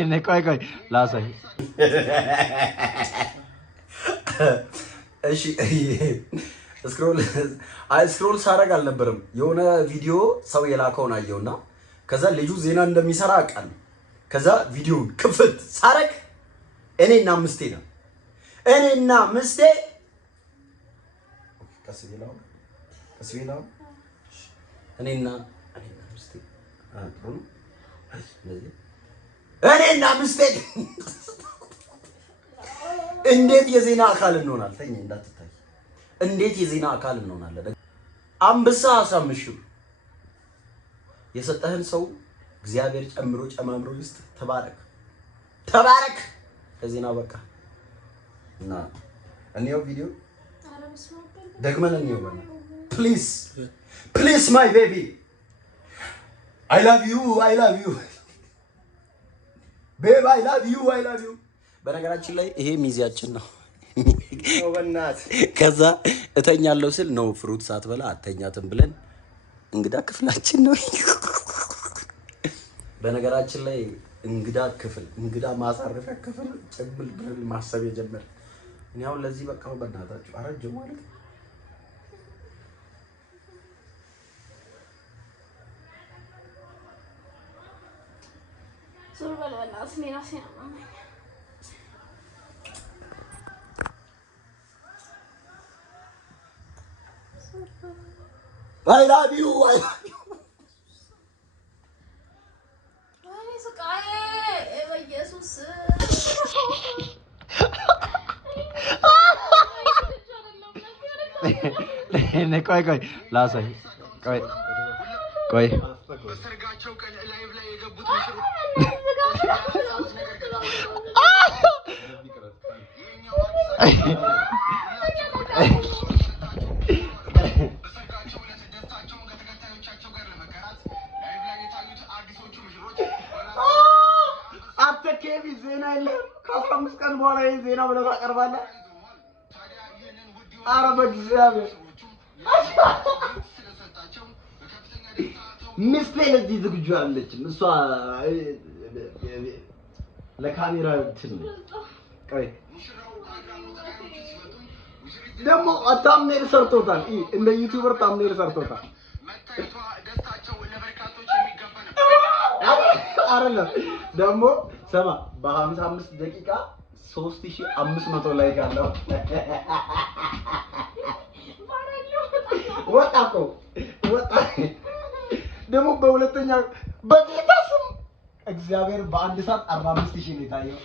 ቆይ ላሳይ እሺ ስክሮል ሳረግ አልነበረም የሆነ ቪዲዮ ሰው የላከውን አየውና ከዛ ልጁ ዜና እንደሚሰራ አውቃለሁ ከዛ ቪዲዮውን ክፍት ሳረግ እኔና ምስቴ ነው እኔና ምስቴ ከስቤላው እኔና ምስቴ አጥሩ እኔና ምስቴ እንዴት የዜና አካል እንሆናለን ተኝ እንዳትታይ እንዴት የዜና አካል እንሆናለን አንበሳ አሳምሽው የሰጠህን ሰው እግዚአብሔር ጨማምሮ ይስጥ ተባረክ ለዜና በቃ እና እንየው ቪዲዮ ደግመን እንየው please my baby I love you babe I love you በነገራችን ላይ ይሄ ሚዚያችን ነው ከዛ እተኛለሁ ስል ነው ፍሩት ሳትበላ አተኛትም ብለን እንግዳ ክፍላችን ነው በነገራችን ላይ እንግዳ ማሳረፊያ ክፍል ጭብል ብለን ማሰብ የጀመረ እኔ አሁን ለዚህ በቃው በእናታችሁ አረጀው ማለት ዞር በለናት ኔራሴና ማማ I love you ቆይ ላሳይ ቆይ በሰርጋቸው ቀን ላይቭ ላይ የገቡት አተኬቢ ዜና የለም ከ15 ቀን በኋላ ዜና ብለህ ታቀርባለህ ኧረ በእግዚአብሔር ሚስቴ ለዚህ ዝግጁ አለችም እሷ ለካሜራ እንትን ቆይ ደግሞ ታምኔል ሰርቶታል እንደ ዩቲዩበር ታምኔል ሰርቶታል ደስታቸው ለበርካቶች የሚገባ ነበር አይደለም ደግሞ ሰማ በ55 ደቂቃ 3500 ላይክ አለው ወጣ ደግሞ በሁለተኛ በጌታ ስም እግዚአብሔር በአንድ ሰዓት 45000 ነው የታየው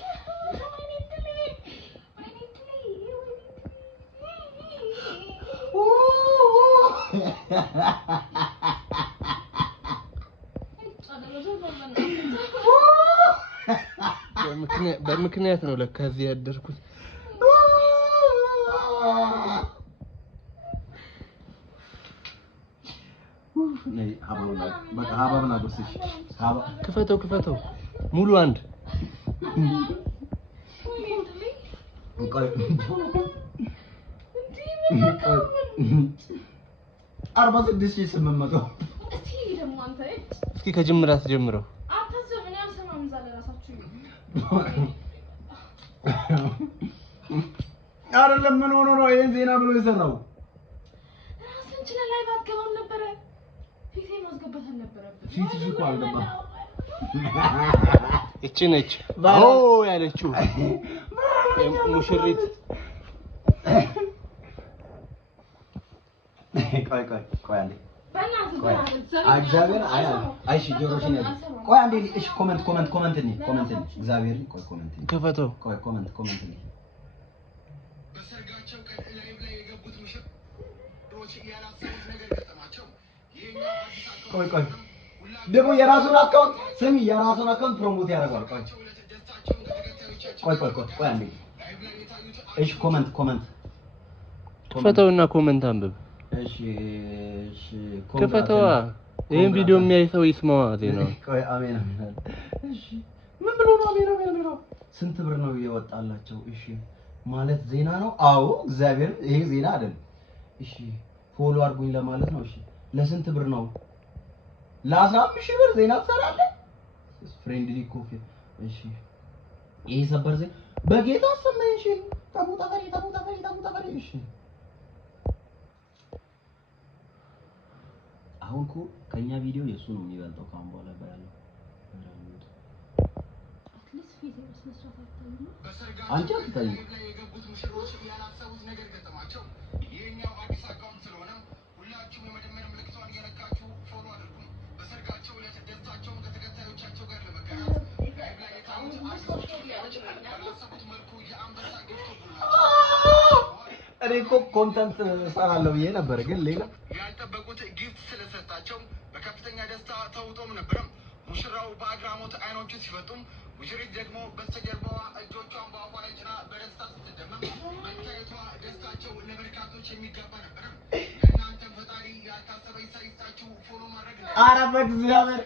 በምክንያት ነው ለካ እዚህ ያደርኩት ነይ አብሮና በቃ ሀባብና ጎስሽ ክፈተው ሙሉ አንድ ቆይ 46800 እስኪ ከጅምራት ጀምረው አይደለም ምን ሆኖ ነው ይሄን ዜና ብሎ የሰራው ራስንችላ ላይ ባትገባም ነበር ፊቴ ማስገባት አልነበረብኝ ፊትሽ እኮ አልገባ እቺ ነች ያለችው ሙሽሪት ቆይ አንዴ እግዚአብሔር አይሽ ጆሮሽን ቆይ አንዴ እሺ ኮሜንት ነኝ እግዚአብሔር ቆይ ኮሜንት ከፈተው ቆይ ኮሜንት ነኝ በሰርጋቸው ቀን ላይቭ ላይ የገቡት ሙሽሮች ያላሰቡት ነገር ገጠማቸው ቆይ ደግሞ የራሱን አካውንት ፕሮሞት ያደርጋል ቆይ አንዴ እሺ ኮሜንት ከፈተውና ኮሜንት አንብብ እሺ ከፈተዋ ይሄን ቪዲዮ የሚያይ ሰው ይስማዋ ዜናው ቆይ አሜን እሺ ምን ብሎ ነው አሜን ስንት ብር ነው የወጣላቸው እሺ ማለት ዜና ነው አዎ እግዚአብሔር ይሄ ዜና አይደለም እሺ ፎሎ አድርጉኝ ለማለት ነው እሺ ለስንት ብር ነው ለ15000 ብር ዜና ትሰራለህ ፍሬንድሊ ኮፊ እሺ ይሄ ሰበር ዜ በጌታ ሰማኝ። እሺ ታቡታ ፈሪ እሺ አሁን እኮ ከኛ ቪዲዮ የሱ ነው የሚበልጠው ካሁን በኋላ ባያለው አንቺ አትታይም። የገቡት ሙሽሮች ያላሰቡት ነገር ገጠማቸው። ይሄኛው አዲስ አካውንት ስለሆነ ሁላችሁም የመደመር ምልክቷን እየነካችሁ ፎሎ አድርጉ። በሰርጋቸው ዕለት ደስታቸውን ከተከታዮቻቸው ጋር ለመጋራት ላይቭ ላይ የታዩት አዲሶቹ ያላሰቡት መልኩ የአንበሳ ጊፍት እኔ እኮ ኮንተንት እሰራለሁ ብዬ ነበር፣ ግን ሌላ ያልጠበቁት ጊፍት ስለሰጣቸው በከፍተኛ ደስታ ተውጦም ነበርም። ሙሽራው በአግራሞት አይኖቹ ሲፈጡም ሙሽሪት ደግሞ በስተጀርባዋ እጆቿን በአፏ ላይ ጭና በደስታ ስትደመም መታየቷ ደስታቸው ለበርካቶች የሚገባ ነበር። ለእናንተ ፈጣሪ ያልታሰበ ይስጣችሁ። ፎሎ ማድረግ ኧረ በእግዚአብሔር